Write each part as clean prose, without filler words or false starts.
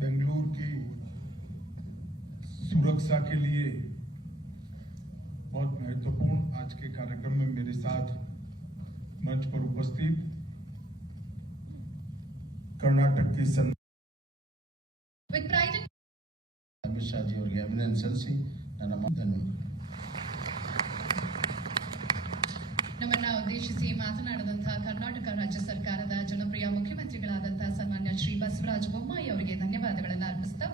बेंगलुरु की सुरक्षा के लिए बहुत महत्वपूर्ण आज के कार्यक्रम में मेरे साथ मंच पर उपस्थित कर्नाटक की ಅಮಿತ್ ಶಾ ಜಿ ಅವರಿಗೆ ಅಭಿನಂದನೆ ಸಲ್ಲಿಸಿ ನನ್ನ ಧನ್ಯವಾದ. ನಮ್ಮನ್ನ ಉದ್ದೇಶಿಸಿ ಮಾತನಾಡಿದಂತಹ ಕರ್ನಾಟಕ ರಾಜ್ಯ ಸರ್ಕಾರದ ಜನಪ್ರಿಯ ಮುಖ್ಯಮಂತ್ರಿಗಳಾದಂತಹ ಸನ್ಮಾನ್ಯ ಶ್ರೀ ಬಸವರಾಜ ಬೊಮ್ಮಾಯಿ ಅವರಿಗೆ ಧನ್ಯವಾದಗಳನ್ನು ಅರ್ಪಿಸುತ್ತಾ,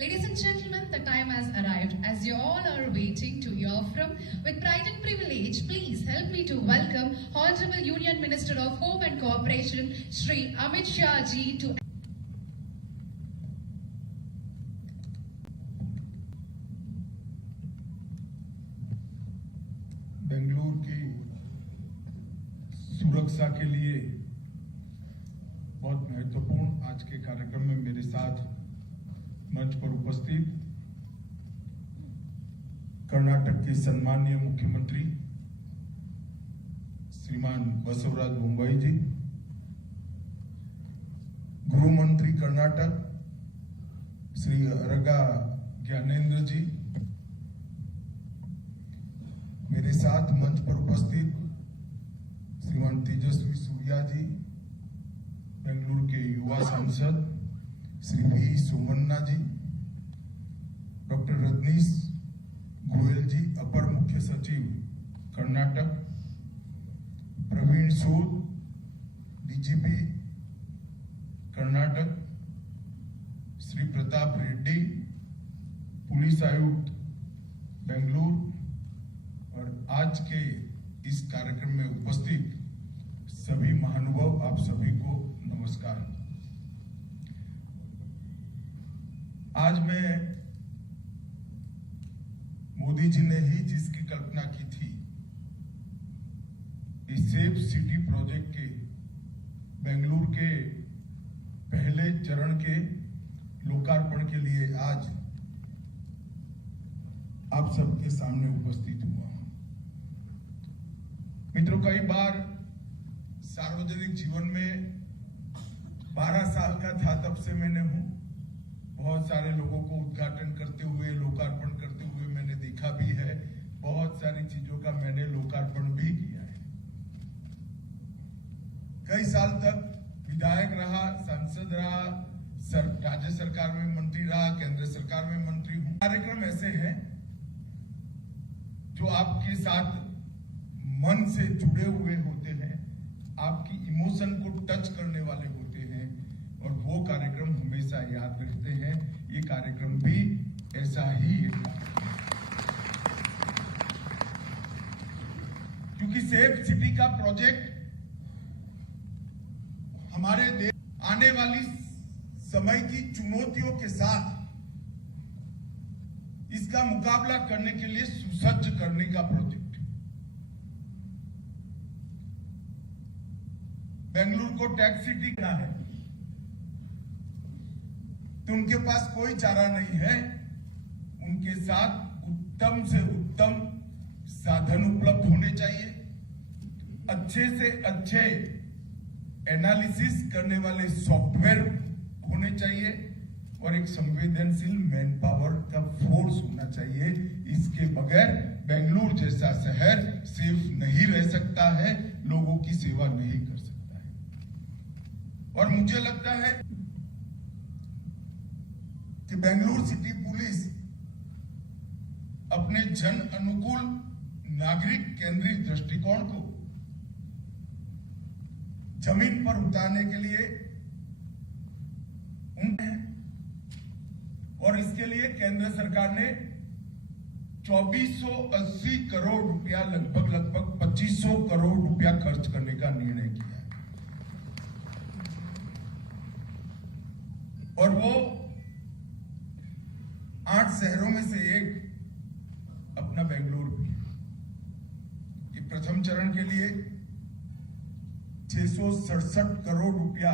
Ladies and gentlemen, the time has arrived as you all are waiting to hear from. With pride and privilege, please help me to welcome Honorable Union Minister of Home and Cooperation, Shri Amit Shah ji to Bengaluru की सुरक्षा के लिए बहुत महत्वपूर्ण आज के कार्यक्रम में मेरे साथ मंच पर उपस्थित कर्नाटक के सम्माननीय मुख्यमंत्री श्रीमान बसवराज बोम्माई जी, गृह मंत्री कर्नाटक श्री अरगा ज्ञानेंद्र जी, मेरे साथ मंच पर उपस्थित श्रीमान तेजस्वी सूर्या जी, बेंगलुरु के युवा सांसद श्री वी सोमन्ना जी, डॉक्टर रजनीश गोयल जी, अपर मुख्य सचिव कर्नाटक, प्रवीण सूद डीजीपी कर्नाटक, श्री प्रताप रेड्डी पुलिस आयुक्त बेंगलुरु, और आज के इस कार्यक्रम में उपस्थित सभी महानुभाव, आप सभी को नमस्कार। आज मैं मोदी जी ने ही जिसकी कल्पना की थी, इस सेफ सिटी प्रोजेक्ट के बेंगलुरु के पहले चरण के लोकार्पण के लिए आज आप सबके सामने उपस्थित हुआ। मित्रों, कई बार सार्वजनिक जीवन में 12 साल का था तब से मैंने हूं, बहुत सारे लोगों को उद्घाटन करते हुए, लोकार्पण करते हुए मैंने देखा भी है, बहुत सारी चीजों का मैंने लोकार्पण भी किया है। कई साल तक विधायक रहा, सांसद रहा, राज्य सरकार में मंत्री रहा, केंद्र सरकार में मंत्री हूं। कार्यक्रम ऐसे हैं जो आपके साथ मन से जुड़े हुए होते हैं, आपकी इमोशन को टच करने वाले होते हैं, और वो कार्यक्रम हमेशा याद रखते हैं। ये कार्यक्रम भी ऐसा ही है, क्योंकि सेफ सिटी का प्रोजेक्ट हमारे देश आने वाली समय की चुनौतियों के साथ इसका मुकाबला करने के लिए सुसज्ज करने का प्रोजेक्ट। बेंगलुरु को टैक्स सिटी का है तो उनके पास कोई चारा नहीं है, उनके साथ उत्तम से उत्तम साधन उपलब्ध होने चाहिए, अच्छे से अच्छे एनालिसिस करने वाले सॉफ्टवेयर होने चाहिए, और एक संवेदनशील मैन पावर का फोर्स होना चाहिए। इसके बगैर बेंगलुरु जैसा शहर सेफ नहीं रह सकता है, लोगों की सेवा नहीं कर सकता है। और मुझे लगता है कि बेंगलुरु सिटी पुलिस अपने जन अनुकूल नागरिक केंद्रित दृष्टिकोण को जमीन पर उतारने के लिए और इसके लिए केंद्र सरकार ने 2480 करोड़ रुपया, लगभग 2500 करोड़ रुपया खर्च करने का निर्णय किया है। और वो 8 शहरों में से एक अपना बेंगलुरु भी है। कि प्रथम चरण के लिए 667 करोड़ रुपया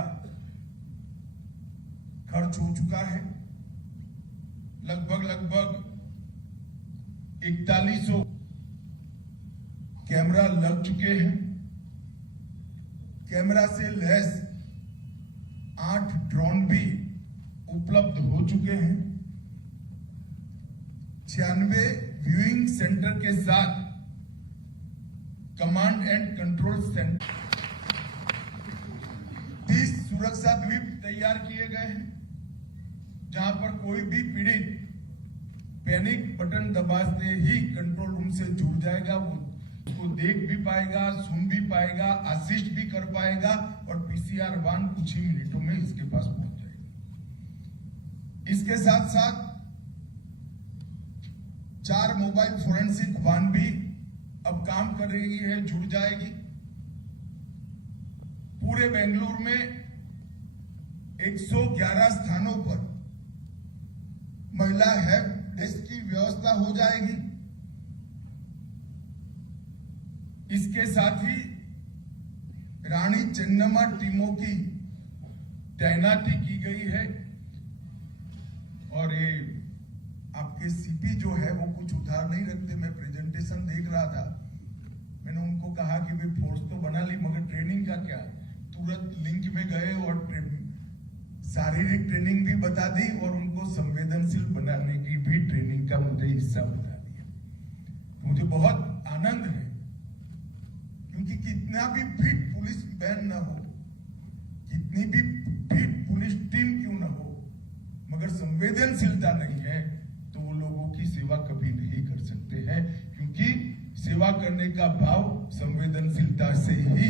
खर्च हो चुका है, लगभग 4100 कैमरा लग चुके हैं, कैमरा से लैस 8 ड्रोन भी उपलब्ध हो चुके हैं। 96 व्यूइंग सेंटर के साथ कमांड एंड कंट्रोल सेंटर, 30 सुरक्षा द्वीप तैयार किए गए हैं, जहां पर कोई भी पीड़ित पैनिक बटन दबाते ही कंट्रोल रूम से जुड़ जाएगा, वो उसको देख भी पाएगा, सुन भी पाएगा, असिस्ट भी कर पाएगा और पीसीआर वाहन कुछ ही मिनटों में इसके पास पहुंच जाएगा। इसके साथ साथ 4 मोबाइल फोरेंसिक वाहन भी अब काम कर रही है, जुड़ जाएगी। पूरे बेंगलुरु में 111 स्थानों पर महिला हेल्प डेस्क की व्यवस्था हो जाएगी। इसके साथ ही रानी चेन्नम्मा टीमों की तैनाती की गई है और ये आपके सीपी जो है वो कुछ उधार नहीं रखते। मैं प्रेजेंटेशन देख रहा था, मैंने उनको कहा कि भाई फोर्स तो बना ली मगर ट्रेनिंग का क्या। तुरंत लिंक में गए और शारीरिक ट्रेनिंग भी बता दी और उनको संवेदनशील बनाने की भी ट्रेनिंग का मुझे हिस्सा बता दिया। तो मुझे बहुत आनंद है, क्योंकि कितना भी फिट पुलिस बहन न हो, कितनी भी फिट पुलिस टीम क्यों न हो, मगर संवेदनशीलता नहीं है तो वो लोगों की सेवा कभी नहीं कर सकते हैं, क्योंकि सेवा करने का भाव संवेदनशीलता से ही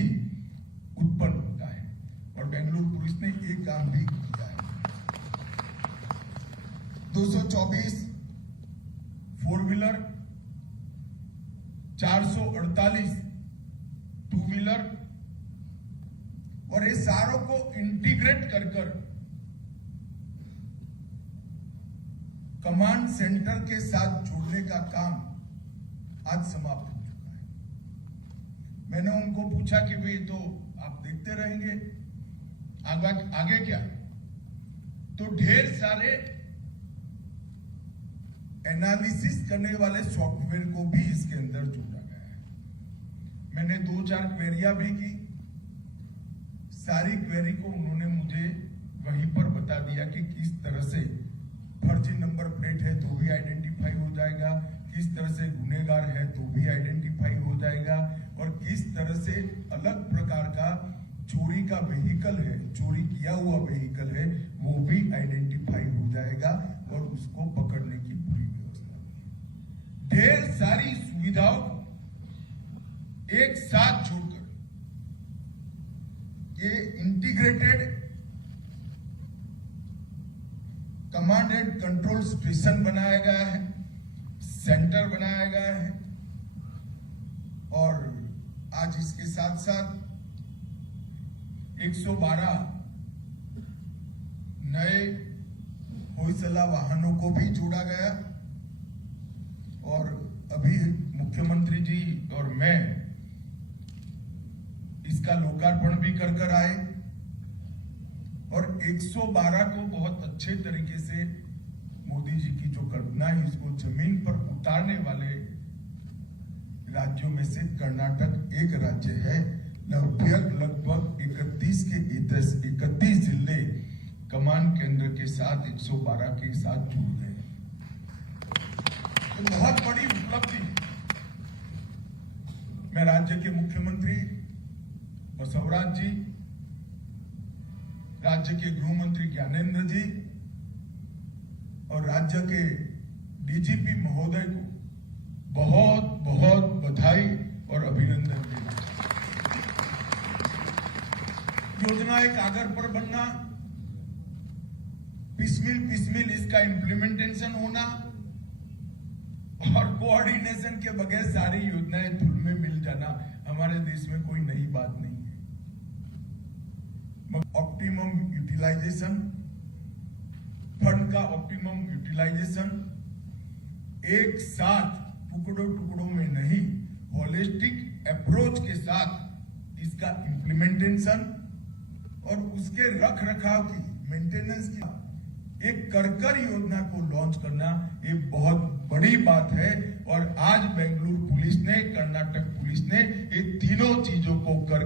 उत्पन्न होता है। और बेंगलुरु पुलिस ने एक काम भी किया है। 224 4 व्हीलर, 448 2 व्हीलर और ये सारों को इंटीग्रेट कर कमांड सेंटर के साथ जोड़ने का काम आज समाप्त हो चुका है। मैंने उनको पूछा कि भाई तो आप देखते रहेंगे, आगे क्या? तो ढेर सारे एनालिसिस करने वाले सॉफ्टवेयर को भी इसके अंदर जोड़ा गया है। मैंने 2-4 क्वेरियां भी की, सारी क्वेरी को उन्होंने मुझे वहीं पर बता दिया कि किस तरह से फर्जी नंबर प्लेट है तो भी आइडेंटिफाई हो जाएगा, किस तरह से गुनहगार है तो भी आइडेंटिफाई हो जाएगा, और किस तरह से अलग प्रकार का चोरी का व्हीकल है, चोरी किया हुआ व्हीकल है, वो भी आइडेंटिफाई हो जाएगा और उसको पकड़ने की पूरी व्यवस्था है। ढेर सारी सुविधाओं को एक साथ जोड़कर ये integrated command and control station बनाया गया है, सेंटर बनाया गया है। और आज इसके साथ साथ 112 नए होइसला वाहनों को भी जोड़ा गया। और अभी मुख्यमंत्री जी और मैं इसका लोकार्पण भी कर आए और 112 को बहुत अच्छे तरीके से मोदी जी की जो कल्पना है, इसको जमीन पर उतारने वाले राज्यों में से कर्नाटक एक राज्य है। लगभग 31 जिले कमांड केंद्र के साथ 112 के साथ जुड़ गए। तो बहुत बड़ी उपलब्धि। मैं राज्य के मुख्यमंत्री बसवराज जी, राज्य के गृह मंत्री ज्ञानेंद्र जी और राज्य के डीजीपी महोदय को बहुत बहुत बधाई और अभिनंदन देना चाहता हूं। योजना एक आगर पर बनना, पिसमिल इसका इम्प्लीमेंटेशन होना और कोऑर्डिनेशन के बगैर सारी योजनाएं धुल में मिल जाना हमारे देश में कोई नई बात नहीं है। ऑप्टिमम यूटिलाइजेशन, फंड का ऑप्टिमम यूटिलाइजेशन, एक साथ टुकड़ों में नहीं, होलिस्टिक अप्रोच के साथ इसका इम्प्लीमेंटेशन और उसके रख रखाव की, मेंटेनेंस की एक कर योजना को लॉन्च करना, ये बहुत बड़ी बात है। और आज बेंगलुरु पुलिस ने, कर्नाटक पुलिस ने ये तीनों चीजों को कर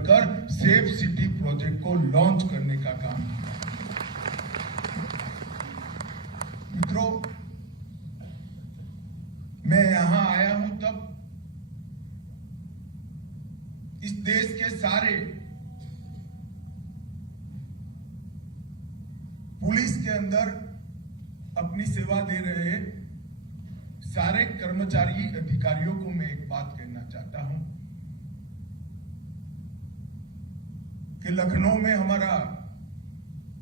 सेफ सिटी प्रोजेक्ट को लॉन्च करने का काम किया। मित्रों, मैं यहां आया हूं तब इस देश के सारे पुलिस के अंदर अपनी सेवा दे रहे सारे कर्मचारी अधिकारियों को मैं एक बात कहना चाहता हूं कि लखनऊ में हमारा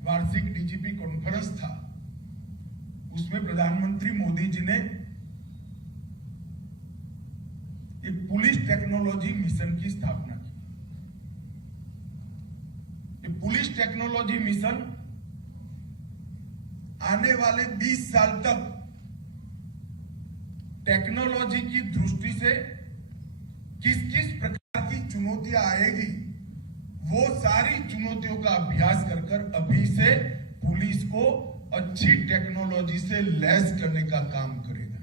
वार्षिक डीजीपी कॉन्फ्रेंस था। उसमें प्रधानमंत्री मोदी जी ने एक पुलिस टेक्नोलॉजी मिशन की स्थापना की। ये पुलिस टेक्नोलॉजी मिशन आने वाले 20 साल तक टेक्नोलॉजी की दृष्टि से किस किस प्रकार की चुनौतियां आएगी, वो सारी चुनौतियों का अभ्यास कर अभी से पुलिस को अच्छी टेक्नोलॉजी से लैस करने का काम करेगा।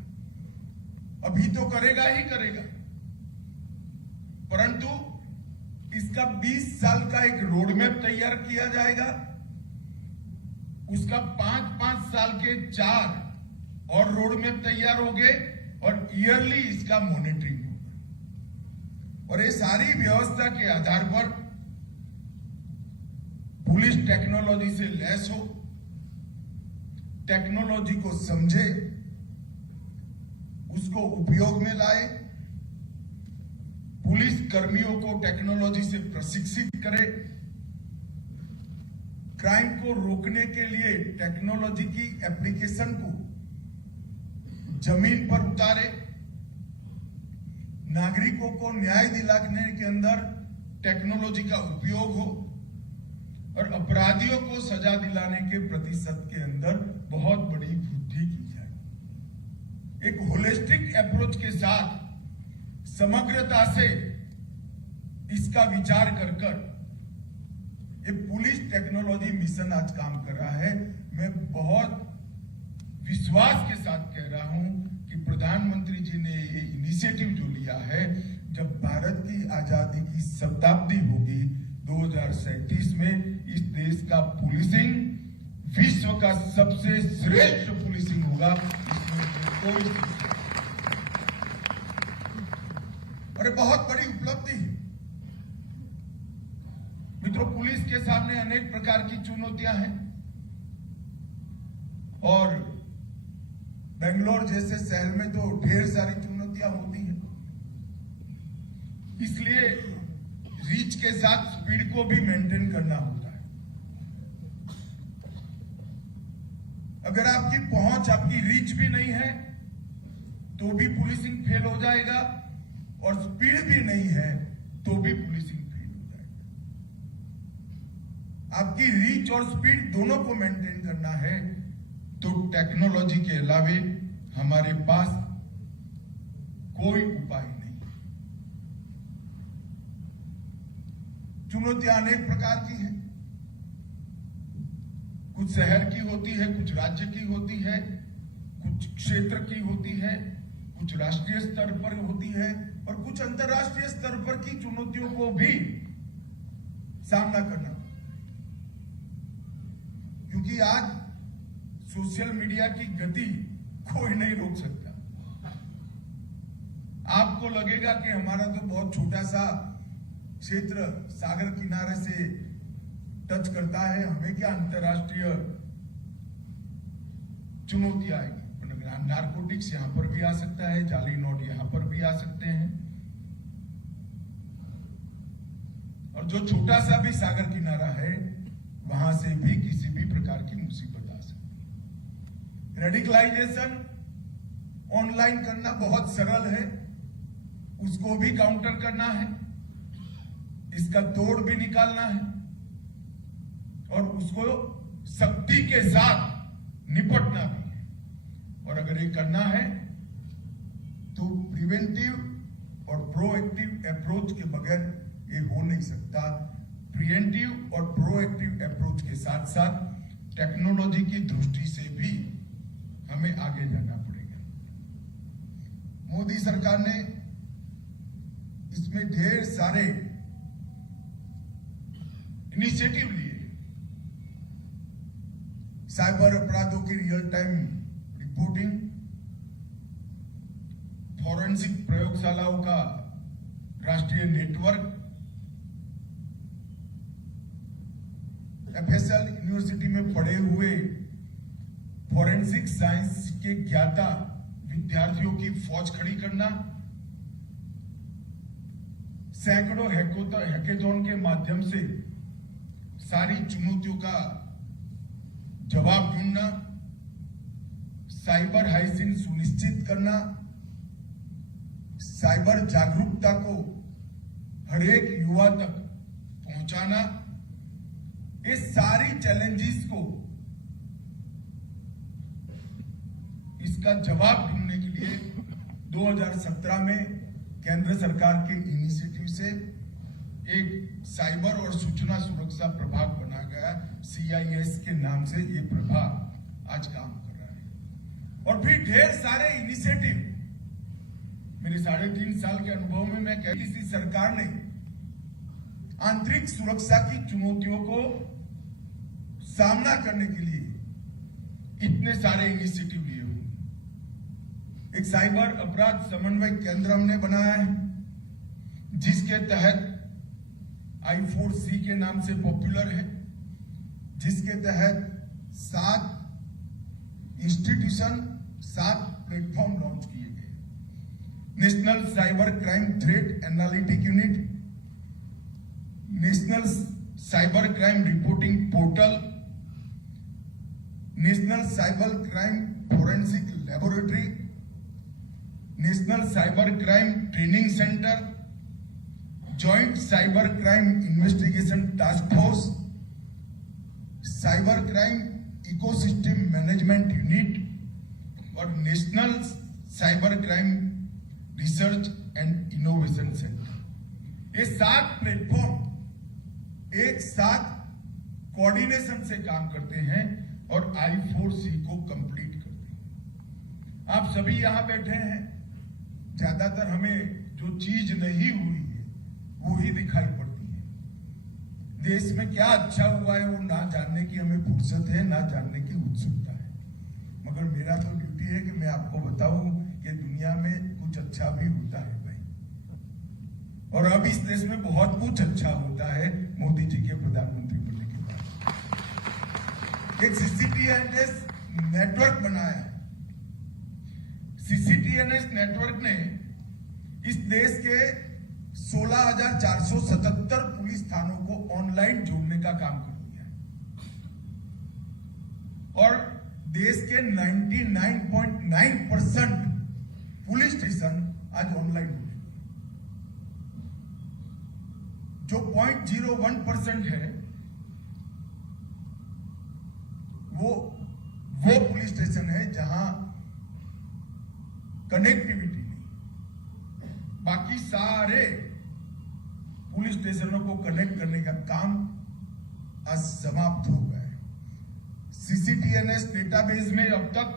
अभी तो करेगा ही करेगा, परंतु इसका 20 साल का एक रोडमैप तैयार किया जाएगा। उसका 5-5 साल के 4 और रोडमैप तैयार हो गए और ईयरली इसका मॉनिटरिंग होगा। और ये सारी व्यवस्था के आधार पर पुलिस टेक्नोलॉजी से लैस हो, टेक्नोलॉजी को समझे, उसको उपयोग में लाए, पुलिस कर्मियों को टेक्नोलॉजी से प्रशिक्षित करे, क्राइम को रोकने के लिए टेक्नोलॉजी की एप्लीकेशन को जमीन पर उतारे, नागरिकों को न्याय दिलाने के अंदर टेक्नोलॉजी का उपयोग हो और अपराधियों को सजा दिलाने के प्रतिशत के अंदर बहुत बड़ी वृद्धि की जाए। एक होलिस्टिक अप्रोच के साथ समग्रता से इसका विचार कर ये पुलिस टेक्नोलॉजी मिशन आज काम कर रहा है। मैं बहुत विश्वास के साथ कह रहा हूं कि प्रधानमंत्री जी ने ये इनिशिएटिव जो लिया है, जब भारत की आजादी की शताब्दी होगी 2037 में, इस देश का पुलिसिंग विश्व का सबसे श्रेष्ठ पुलिसिंग होगा। इसमें कोई और बहुत बड़ी उपलब्धि है मित्रों। पुलिस के सामने अनेक प्रकार की चुनौतियां हैं और बेंगलोर जैसे शहर में तो ढेर सारी चुनौतियां होती हैं। इसलिए रीच के साथ स्पीड को भी मेंटेन करना होता है। अगर आपकी पहुंच, आपकी रीच भी नहीं है तो भी पुलिसिंग फेल हो जाएगा और स्पीड भी नहीं है तो भी पुलिसिंग फेल हो जाएगा। आपकी रीच और स्पीड दोनों को मेंटेन करना है तो टेक्नोलॉजी के अलावे हमारे पास कोई उपाय नहीं। चुनौतियां अनेक प्रकार की हैं। कुछ शहर की होती है, कुछ राज्य की होती है, कुछ क्षेत्र की होती है, कुछ राष्ट्रीय स्तर पर होती है और कुछ अंतर्राष्ट्रीय स्तर पर की चुनौतियों को भी सामना करना। क्योंकि आज सोशल मीडिया की गति कोई नहीं रोक सकता। आपको लगेगा कि हमारा तो बहुत छोटा सा क्षेत्र सागर किनारे से टच करता है, हमें क्या अंतर्राष्ट्रीय चुनौती आएगी। नारकोटिक्स यहां पर भी आ सकता है, जाली नोट यहां पर भी आ सकते हैं और जो छोटा सा भी सागर किनारा है वहां से भी किसी भी प्रकार की मुसीबत आ सकती है। रेडिकलाइजेशन ऑनलाइन करना बहुत सरल है, उसको भी काउंटर करना है, इसका तोड़ भी निकालना है और उसको सख्ती के साथ निपटना भी है। और अगर ये करना है तो प्रिवेंटिव और प्रोएक्टिव अप्रोच के बगैर ये हो नहीं सकता। प्रिवेंटिव और प्रोएक्टिव अप्रोच के साथ साथ टेक्नोलॉजी की दृष्टि से भी हमें आगे जाना पड़ेगा। मोदी सरकार ने इसमें ढेर सारे इनिशिएटिव लिए। साइबर अपराधों की रियल टाइम रिपोर्टिंग, फॉरेंसिक प्रयोगशालाओं का राष्ट्रीय नेटवर्क, एफएसएल यूनिवर्सिटी में पढ़े हुए फॉरेंसिक साइंस के ज्ञाता विद्यार्थियों की फौज खड़ी करना, सैकड़ों हैकेथॉन के माध्यम से सारी चुनौतियों का जवाब ढूंढना, साइबर हाइजीन सुनिश्चित करना, साइबर जागरूकता को हर एक युवा तक पहुंचाना, ये सारी चैलेंजेस को इसका जवाब ढूंढने के लिए 2017 में केंद्र सरकार के इनिशिएटिव से एक साइबर और सूचना सुरक्षा प्रभाग बना गया, CIS के नाम से ये प्रभाग आज काम कर रहा है। और फिर ढेर सारे इनिशिएटिव, मेरे 3.5 साल के अनुभव में मैं कह, किसी सरकार ने आंतरिक सुरक्षा की चुनौतियों को सामना करने के लिए इतने सारे इनिशिएटिव लिए हुए। एक साइबर अपराध समन्वय केंद्र हमने बनाया है, जिसके तहत I4C के नाम से पॉपुलर है, जिसके तहत 7 इंस्टीट्यूशन, 7 प्लेटफॉर्म लॉन्च किए गए। National cyber crime threat analytic unit, national cyber crime reporting portal, national cyber crime forensic laboratory, national cyber crime training centre, joint cyber crime investigation task force, cyber crime ecosystem management unit और national cyber crime research and innovation centre. ये 7 platform एक साथ coordination से काम करते हैं और I4C को कंप्लीट करते हैं। आप सभी यहां बैठे हैं, ज्यादातर हमें जो चीज नहीं हुई है वो ही दिखाई पड़ती है। देश में क्या अच्छा हुआ है वो ना जानने की हमें फुर्सत है, ना जानने की उत्सुकता है। मगर मेरा तो ड्यूटी है कि मैं आपको बताऊं कि दुनिया में कुछ अच्छा भी होता है भाई, और अब इस देश में बहुत कुछ अच्छा होता है मोदी जी के प्रधानमंत्री बनने के बाद। एक CCTNS नेटवर्क बनाया है। CCTNS नेटवर्क ने इस देश के 16,477 पुलिस थानों को ऑनलाइन जोड़ने का काम कर दिया है और देश के 99.9% पुलिस स्टेशन आज ऑनलाइन हो गए। जो 0.01% है वो पुलिस स्टेशन है जहां कनेक्टिविटी नहीं। बाकी सारे पुलिस स्टेशनों को कनेक्ट करने का काम आज समाप्त हो गया है। CCTNS डेटाबेस में अब तक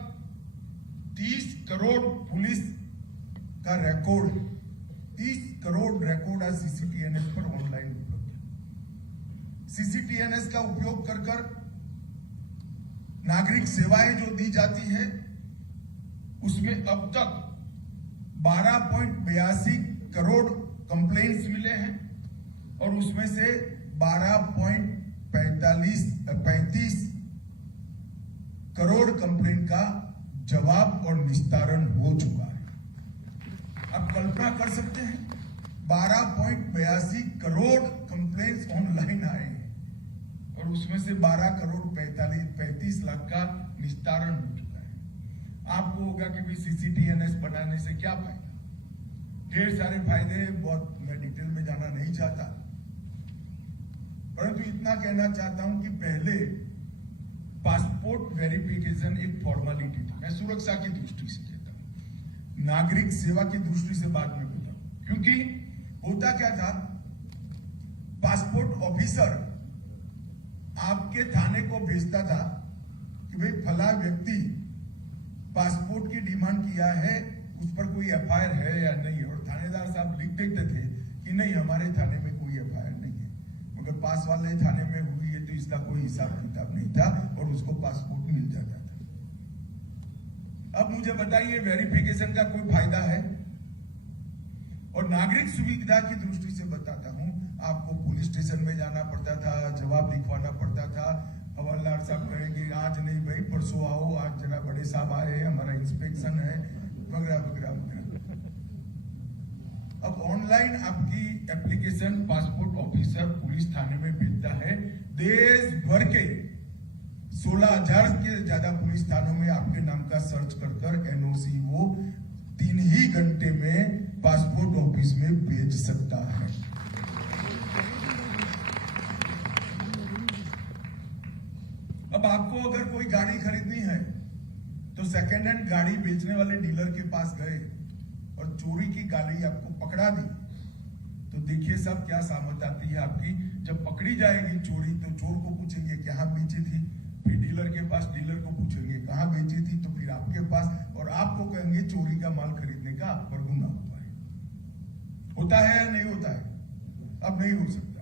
30 करोड़ पुलिस का रिकॉर्ड, 30 करोड़ रिकॉर्ड आज CCTNS पर ऑनलाइन उपलब्ध है। CCTNS का उपयोग कर नागरिक सेवाएं जो दी जाती है उसमें अब तक 12.82 करोड़ कंप्लेंट्स मिले हैं और उसमें से 12.35 करोड़ कंप्लेंट का जवाब और निस्तारण हो चुका है। आप कल्पना कर सकते हैं 12.82 करोड़ कंप्लेंट्स ऑनलाइन आए हैं और उसमें से 12 करोड़ 35 लाख का निस्तारण हो चुका है। आपको होगा कि भी CCTNS बनाने से क्या फायदा? ढेर सारे फायदे, बहुत मैं डिटेल में जाना नहीं चाहता, परंतु इतना कहना चाहता हूं कि पहले पासपोर्ट वेरिफिकेशन एक फॉर्मेलिटी थी। मैं सुरक्षा की दृष्टि से कहता हूं, नागरिक सेवा की दृष्टि से बाद में बताऊं, क्योंकि होता क्या था, पासपोर्ट ऑफिसर आपके थाने को भेजता था कि भाई फला व्यक्ति पासपोर्ट की डिमांड किया है, उस पर कोई FIR है या नहीं, और थानेदार साहब लिख देते थे कि नहीं हमारे थाने में कोई FIR नहीं है, मगर पास वाले थाने में हुई है तो इसका कोई हिसाब किताब नहीं था और उसको पासपोर्ट मिल जाता था। अब मुझे बताइए वेरिफिकेशन का कोई फायदा है? और नागरिक सुविधा की दृष्टि से बताता हूं, आपको पुलिस स्टेशन में जाना पड़ता था, जवाब लिखवाना पड़ता था, हवलदार साहब कहेंगे आज नहीं भाई परसों आओ, आज जरा बड़े साहब आए, हमारा इंस्पेक्शन है, वगैरह वगैरह वगैरह। अब ऑनलाइन आपकी एप्लीकेशन पासपोर्ट ऑफिसर पुलिस थाने में भेजता है। देश भर के 16,000 के ज्यादा पुलिस थानों में आपके नाम का सर्च कर एनओसी वो 3 ही घंटे में पासपोर्ट ऑफिस में भेज सकता है। अब आपको अगर कोई गाड़ी खरीदनी है तो सेकेंड हैंड गाड़ी बेचने वाले डीलर के पास गए और चोरी की गाड़ी आपको पकड़ा दी, तो देखिए साहब क्या सामत आती है आपकी। जब पकड़ी जाएगी चोरी तो चोर को पूछेंगे कहां बेची थी, फिर डीलर के पास, डीलर को पूछेंगे कहां बेची थी, तो फिर आपके पास, और आपको कहेंगे चोरी का माल खरीदने का आप पर गुनाह हुआ है। होता है या नहीं होता है? अब नहीं हो सकता,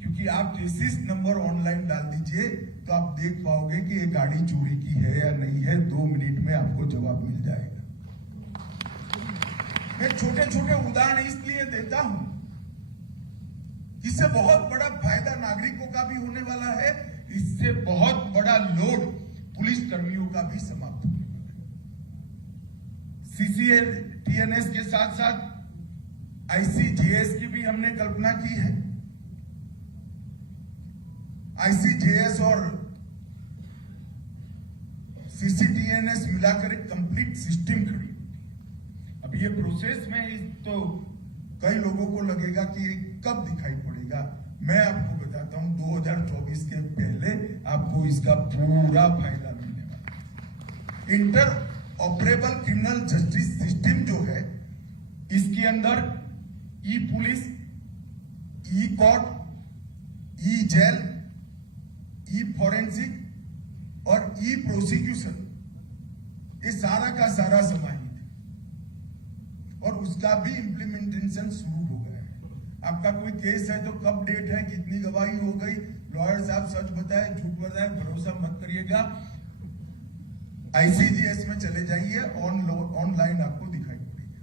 क्योंकि आप चेसिस नंबर ऑनलाइन डाल दीजिए तो आप देख पाओगे कि ये गाड़ी चोरी की है या नहीं है। 2 मिनट में आपको जवाब मिल जाएगा। मैं छोटे छोटे उदाहरण इसलिए देता हूं, इससे बहुत बड़ा फायदा नागरिकों का भी होने वाला है, इससे बहुत बड़ा लोड पुलिस कर्मियों का भी समाप्त होने वाला है। सीसीटीएनएस के साथ साथ आईसीजेएस की भी हमने कल्पना की है। आईसीजेएस और सीसीटीएनएस मिलाकर एक कंप्लीट सिस्टम खड़ी होती है। अब ये प्रोसेस में तो कई लोगों को लगेगा कि कब दिखाई पड़ेगा। मैं आपको बताता हूं 2024 के पहले आपको इसका पूरा फायदा मिलने वाला है। Inter operable criminal justice system जो है, इसके अंदर ई पुलिस, ई कोर्ट, ई जेल, ई फॉरेंसिक और ई प्रोसिक्यूशन, ये सारा का सारा समाहित है और उसका भी इंप्लीमेंटेशन शुरू हो गया है। आपका कोई केस है तो कब डेट है, कितनी गवाही हो गई, लॉयर साहब सच बताए झूठ बताए भरोसा मत करिएगा। आईसीजीएस में चले जाइए, ऑनलाइन आपको दिखाई पड़ेगा।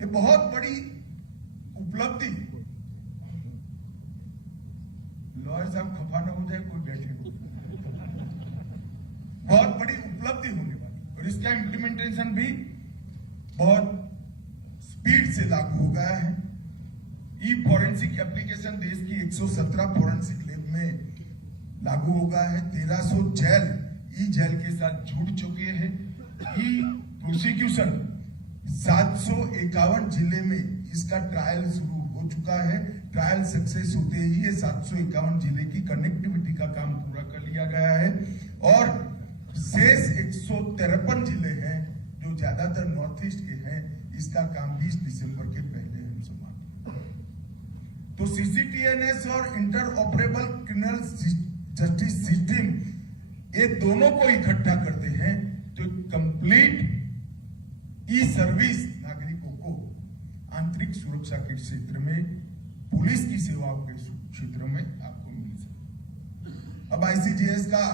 ये बहुत बड़ी उपलब्धि। लॉयर साहब खफा ना हो जाए, कोई बैठे हो, बहुत बड़ी उपलब्धि होने वाली, और इसका इंप्लीमेंटेशन भी बहुत स्पीड से लागू हो गया है। ई फॉरेंसिक एप्लीकेशन देश की 117 फॉरेंसिक लैब में लागू हो गया है। 1300 जेल ई जेल के साथ जुड़ चुके हैं। ई प्रोसिक्यूशन 751 जिले में इसका ट्रायल शुरू हो चुका है। ट्रायल सक्सेस होते ही ये 751 जिले की कनेक्टिविटी का काम पूरा कर लिया गया है और शेष 153 जिले हैं जो ज्यादातर नॉर्थ ईस्ट के हैं, इसका काम 20 दिसंबर के पहले हम समाप्त। तो सीसीटीएनएस और inter operable criminal justice system, ये दोनों को इकट्ठा करते हैं तो कंप्लीट ई सर्विस नागरिकों को आंतरिक सुरक्षा के क्षेत्र में, पुलिस की सेवाओं के क्षेत्र में आपको मिल सके। अब आईसीजीएस का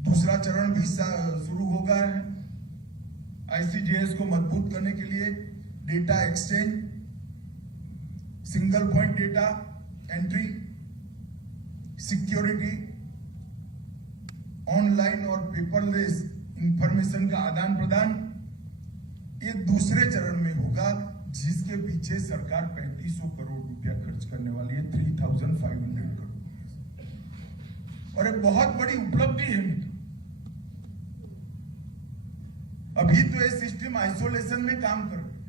दूसरा चरण भी शुरू हो गया है। आईसीजीएस को मजबूत करने के लिए data exchange, single point data entry, security, online और पेपरलेस इंफॉर्मेशन का आदान प्रदान, ये दूसरे चरण में होगा, जिसके पीछे सरकार 3500 करोड़ रुपया खर्च करने वाली है, 3500 करोड़। और एक बहुत बड़ी उपलब्धि है मित्र। अभी तो ये सिस्टम आइसोलेशन में काम कर रही है,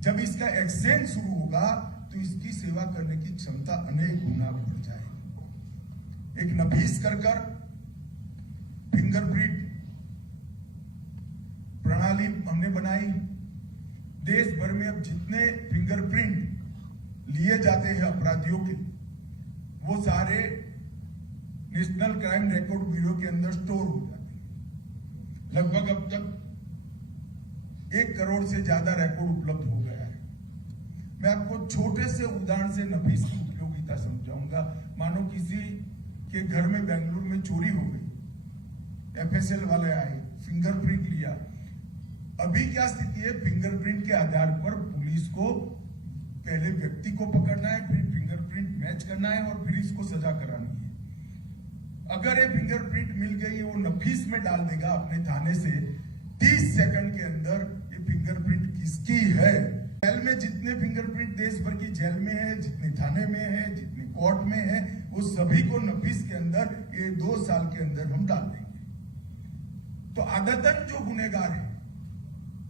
जब इसका एक्सचेंज शुरू होगा तो इसकी सेवा करने की क्षमता अनेक गुना बढ़ जाएगी। एक नफीस कर फिंगरप्रिंट प्रणाली हमने बनाई। देश भर में अब जितने फिंगरप्रिंट लिए जाते हैं अपराधियों के, वो सारे नेशनल क्राइम रिकॉर्ड ब्यूरो के अंदर स्टोर हो जाते हैं। लगभग अब तक 1 करोड़ से ज्यादा रिकॉर्ड उपलब्ध हो गया है। मैं आपको छोटे से उदाहरण से नफीस की उपयोगिता समझाऊंगा। मानो किसी कि घर में बेंगलुरु में चोरी हो गई, एफएसएल वाले आए, फिंगरप्रिंट लिया। अभी क्या स्थिति है, फिंगरप्रिंट के आधार पर पुलिस को पहले व्यक्ति को पकड़ना है, फिर फिंगरप्रिंट मैच करना है और फिर इसको सजा करानी है। अगर ये फिंगरप्रिंट मिल गई, वो नफीस में डाल देगा अपने थाने से, 30 सेकंड के अंदर ये फिंगरप्रिंट किसकी है। जेल में जितने फिंगरप्रिंट देश भर की जेल में है, जितने थाने में है, जितने कोर्ट में है, वो सभी को नफीस के अंदर ये 2 साल के अंदर हम डाल देंगे। तो आदतन जो गुनहगार है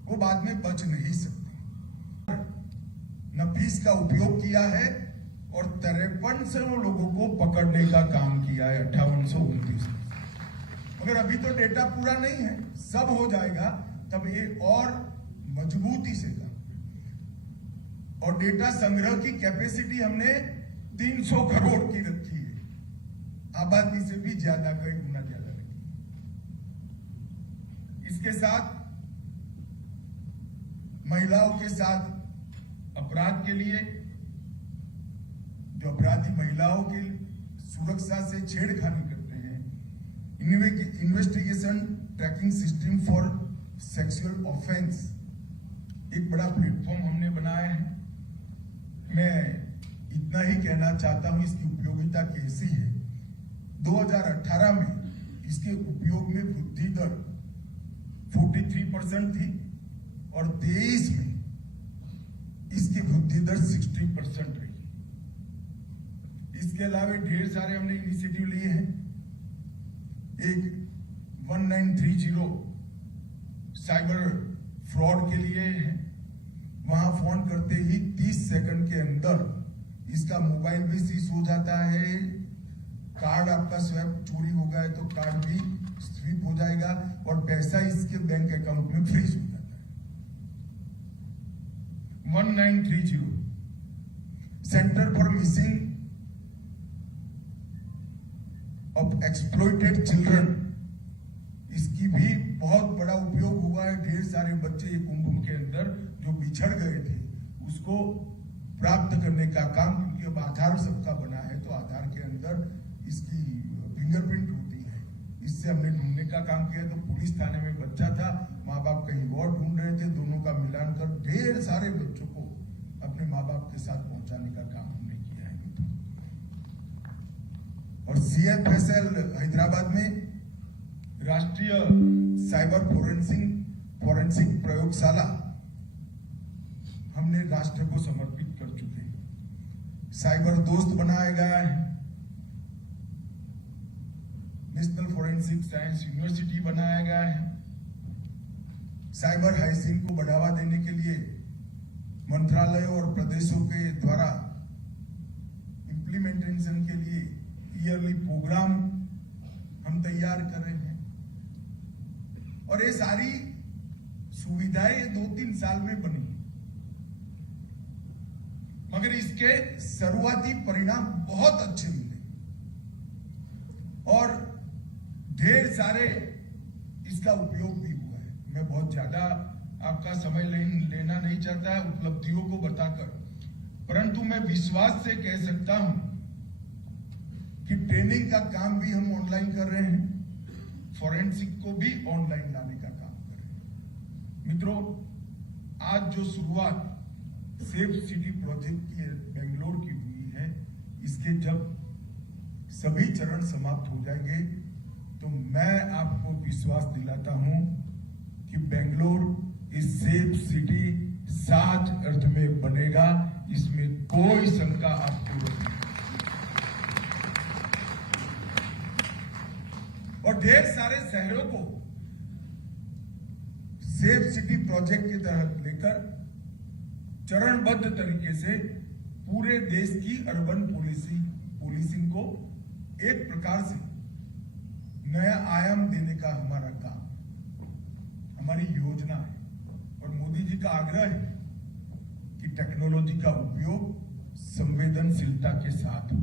वो बाद में बच नहीं सकते। नफीस का उपयोग किया है और 5300 लोगों को पकड़ने का काम किया है, 5829। मगर अभी तो डेटा पूरा नहीं है, सब हो जाएगा तब ये और मजबूती से काम। और डेटा संग्रह की कैपेसिटी हमने 300 करोड़ की रखी है, आबादी से भी ज्यादा, कई गुना ज्यादा रखी है। इसके साथ महिलाओं के साथ अपराध के लिए, जो अपराधी महिलाओं की सुरक्षा से छेड़खानी करते हैं, investigation tracking system for sexual offence एक बड़ा प्लेटफॉर्म हमने बनाया है। मैं इतना ही कहना चाहता हूं, इसकी उपयोगिता कैसी है। 2018 में इसके उपयोग में वृद्धि दर 43% थी और 23 में इसकी वृद्धि दर 60% रही। इसके अलावा ढेर सारे हमने इनिशिएटिव लिए हैं। एक 1930 साइबर फ्रॉड के लिए है, वहां फोन करते ही 30 सेकंड के अंदर इसका मोबाइल भी सीज हो जाता है, कार्ड आपका स्वैप चोरी हो गया है तो कार्ड भी स्वीप हो जाएगा और पैसा इसके बैंक अकाउंट में फ्रीज हो जाता है। 1930 centre for missing of exploited children, इसकी भी बहुत बड़ा उपयोग हुआ है। ढेर सारे बच्चे कुंभ के अंदर जो बिछड़ गए थे उसको प्राप्त करने का काम, क्योंकि अब आधार सबका बना है तो आधार के अंदर इसकी फिंगरप्रिंट होती है, इससे हमने ढूंढने का काम किया। तो पुलिस थाने में बच्चा था, माँ बाप कहीं और ढूंढ रहे थे, दोनों का मिलान कर ढेर सारे बच्चों को अपने माँ बाप के साथ पहुंचाने का काम हमने किया है। और CFSL हैदराबाद में राष्ट्रीय साइबर फोरेंसिक प्रयोगशाला हमने राष्ट्र को समर्पित कर चुके हैं। साइबर दोस्त बनाया गया है, नेशनल फोरेंसिक साइंस यूनिवर्सिटी बनाया गया है। साइबर हाइजीन को बढ़ावा देने के लिए मंत्रालय और प्रदेशों के द्वारा इम्प्लीमेंटेशन के लिए ईयरली प्रोग्राम हम तैयार कर रहे हैं और ये सारी सुविधाएं 2-3 साल में बनी, मगर इसके शुरुआती परिणाम बहुत अच्छे मिले और ढेर सारे इसका उपयोग भी हुआ है। मैं बहुत ज्यादा आपका समय लेना नहीं चाहता है उपलब्धियों को बताकर, परंतु मैं विश्वास से कह सकता हूं कि ट्रेनिंग का काम भी हम ऑनलाइन कर रहे हैं, फॉरेंसिक को भी ऑनलाइन लाने का काम कर रहे हैं। मित्रों, आज जो शुरुआत सेफ सिटी प्रोजेक्ट की बेंगलोर की हुई है, इसके जब सभी चरण समाप्त हो जाएंगे तो मैं आपको विश्वास दिलाता हूं कि बेंगलोर इस सेफ सिटी सच अर्थ में बनेगा, इसमें कोई शंका आपको नहीं। और ढेर सारे शहरों को सेफ सिटी प्रोजेक्ट के तहत लेकर चरणबद्ध तरीके से पूरे देश की अर्बन पुलिसिंग को एक प्रकार से नया आयाम देने का हमारा काम, हमारी योजना है। और मोदी जी का आग्रह है कि टेक्नोलॉजी का उपयोग संवेदनशीलता के साथ हो।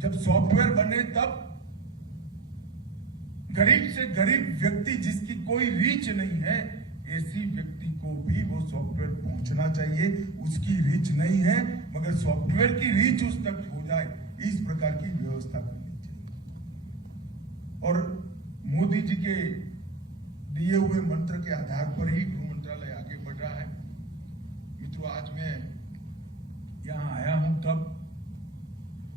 जब सॉफ्टवेयर बने तब गरीब से गरीब व्यक्ति जिसकी कोई रीच नहीं है, ऐसी व्यक्ति को भी वो सॉफ्टवेयर पहुंचना चाहिए। उसकी रीच नहीं है मगर सॉफ्टवेयर की रीच उस तक हो जाए, इस प्रकार की व्यवस्था और मोदी जी के दिए हुए मंत्र के आधार पर ही गृह मंत्रालय आगे बढ़ रहा है। मित्रों, आज मैं यहां आया हूं तब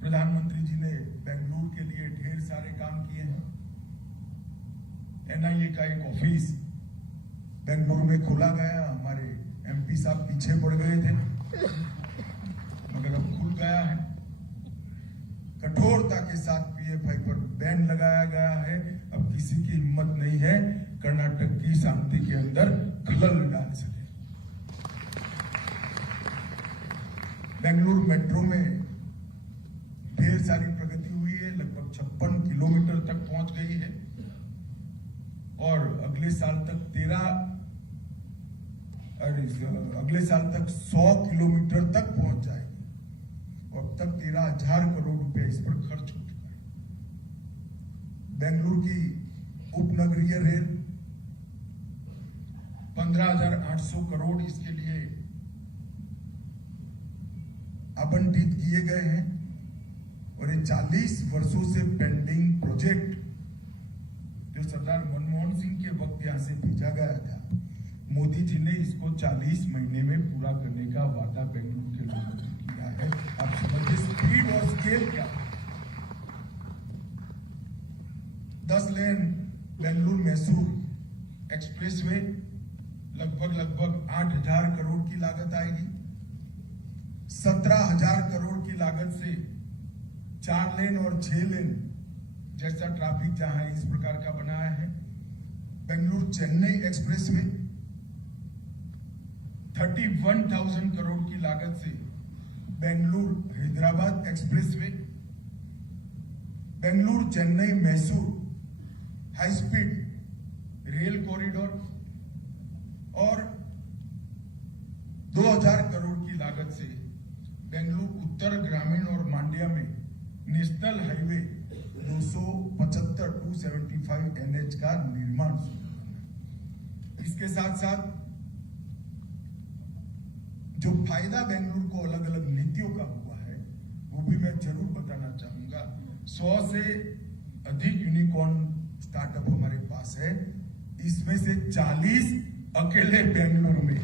प्रधानमंत्री जी ने बेंगलुरु के लिए ढेर सारे काम किए हैं। एनआईए का एक ऑफिस बेंगलुरु में खोला गया। हमारे एमपी साहब पीछे पड़ गए थे, मगर अब खुल गया है। कठोरता के साथ पीएफआई पर बैन लगाया गया है। अब किसी की हिम्मत नहीं है कर्नाटक की शांति के अंदर खलल डाल सके। बेंगलुरु मेट्रो में ढेर सारी प्रगति हुई है, लगभग 56 किलोमीटर तक पहुंच गई है और अगले साल तक 100 किलोमीटर तक पहुंच जाएगी। और अब तक 13,000 करोड़ रुपए इस पर खर्च हो चुका है। बेंगलुरु की उपनगरीय रेल 15,800 करोड़ इसके लिए आवंटित किए गए हैं और ये 40 वर्षों से पेंडिंग प्रोजेक्ट जो सरदार मनमोहन सिंह के वक्त यहां से भेजा गया था, मोदी जी ने इसको 40 महीने में पूरा करने का वादा बेंगलुरु के लोगों से किया है। आप समझिए स्पीड और स्केल क्या है। 10 लेन बेंगलुरु मैसूर एक्सप्रेसवे लगभग 8,000 करोड़ की लागत आएगी। 17,000 करोड़ की लागत से 4 लेन और 6 लेन जैसा ट्रैफिक जहां इस प्रकार का बनाया है। बेंगलुरु चेन्नई एक्सप्रेसवे 31,000 करोड़ की लागत से Bengaluru Hyderabad expressway, Bengaluru Chennai Mysore high speed rail corridor और 2,000 करोड़ की लागत से बेंगलुरु उत्तर ग्रामीण और मांड्या में नेशनल हाईवे 275 NH का निर्माण। इसके साथ साथ जो फायदा बेंगलुरु को अलग अलग नीतियों का हुआ है वो भी मैं जरूर बताना चाहूंगा। 100 से अधिक यूनिकॉर्न स्टार्टअप हमारे पास है, इसमें से 40 अकेले बेंगलुरु में।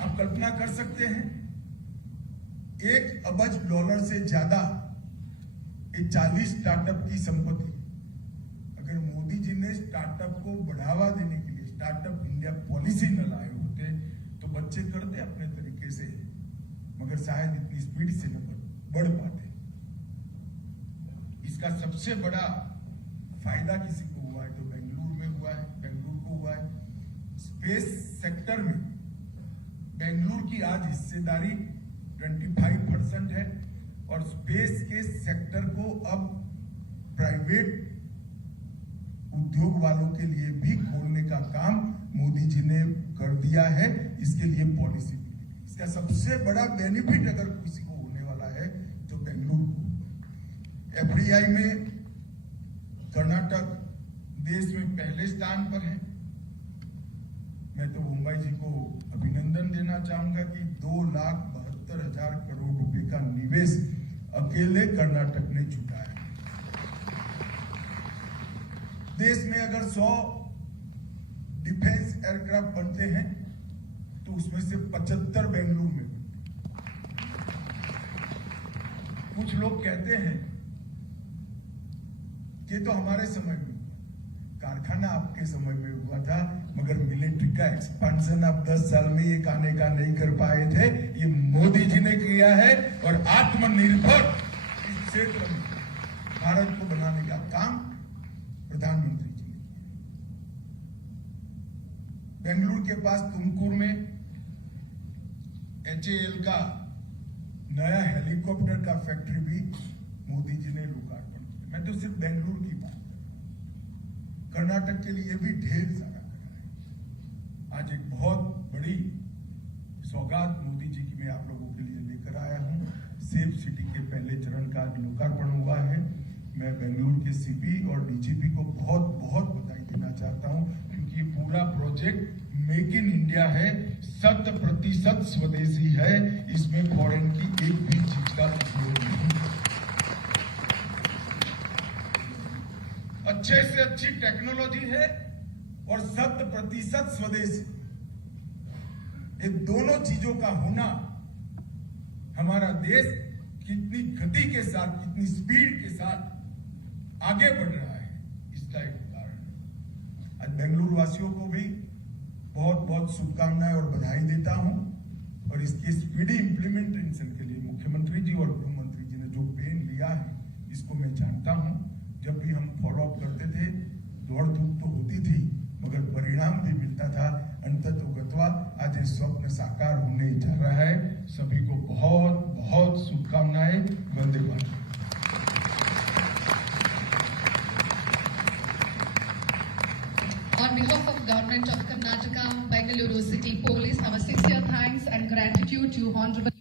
आप कल्पना कर सकते हैं $1 अरब से ज्यादा ये 40 स्टार्टअप की संपत्ति। अगर मोदी जी ने स्टार्टअप को बढ़ावा देने के लिए स्टार्टअप इंडिया पॉलिसी न लाए होते तो बच्चे करते अपने तरीके से, मगर शायद इतनी स्पीड से न बढ़ पाते। इसका सबसे बड़ा फायदा किसी को हुआ है तो बेंगलुरु में हुआ है, बेंगलुरु को हुआ है। स्पेस सेक्टर में बेंगलुरु की आज हिस्सेदारी 25% है और स्पेस के सेक्टर को अब प्राइवेट उद्योग वालों के लिए भी खोलने का काम मोदी जी ने कर दिया है। इसके लिए पॉलिसी भी। इसका सबसे बड़ा बेनिफिट अगर किसी को होने वाला है तो बेंगलुरु को। एफडीआई में कर्नाटक देश में पहले स्थान पर है। मैं तो मुंबई जी को अभिनंदन देना चाहूंगा कि 2,72,000 करोड़ रुपए का निवेश अकेले कर्नाटक ने जुटाया। देश में अगर 100 डिफेंस एयरक्राफ्ट बनते हैं तो उसमें से 75 बेंगलुरु में बनते। कुछ लोग कहते हैं कि तो हमारे समय में कारखाना आपके समय में हुआ था, मगर मिलिट्री का एक्सपेंशन आप 10 साल में ये आने का नहीं कर पाए थे। ये मोदी जी ने किया है और आत्मनिर्भर इस क्षेत्र में भारत को बनाने का काम प्रधानमंत्री जी ने किया। बेंगलुरु के पास तुमकुर में HAL का नया हेलीकॉप्टर का फैक्ट्री भी मोदी जी ने लोकार्पण किया। मैं तो सिर्फ बेंगलुरु की बात कर रहा हूं, कर्नाटक के लिए भी ढेर सारा करा है। आज एक बहुत बड़ी सौगात मोदी जी की मैं आप लोगों के लिए लेकर आया हूं। सेफ सिटी के पहले चरण का लोकार्पण हुआ है। मैं बेंगलुरु के सीपी और डीजीपी को बहुत बहुत बधाई देना चाहता हूं, क्योंकि ये पूरा प्रोजेक्ट मेक इन इंडिया है, 100% स्वदेशी है। इसमें फॉरेन की एक भी चीज का उपयोग नहीं। अच्छे से अच्छी टेक्नोलॉजी है और 100% स्वदेशी। ये दोनों चीजों का होना हमारा देश कितनी गति के साथ, कितनी स्पीड के साथ आगे बढ़ रहा है, इसका एक उदाहरण है। आज बेंगलुरु वासियों को भी बहुत बहुत शुभकामनाएं और बधाई देता हूं और इसके स्पीडी इंप्लीमेंटेशन के लिए मुख्यमंत्री जी और गृह मंत्री जी ने जो पेन लिया है, इसको मैं जानता हूं। जब भी हम फॉलो अप करते थे, दौड़ धूप तो होती थी मगर परिणाम भी मिलता था। अंततोगत्वा आज ये स्वप्न साकार होने जा रहा है। सभी को बहुत बहुत शुभकामनाएं। Vande Mataram. On behalf of Government of Karnataka, Bengaluru City Police, our sincere thanks and gratitude to Honorable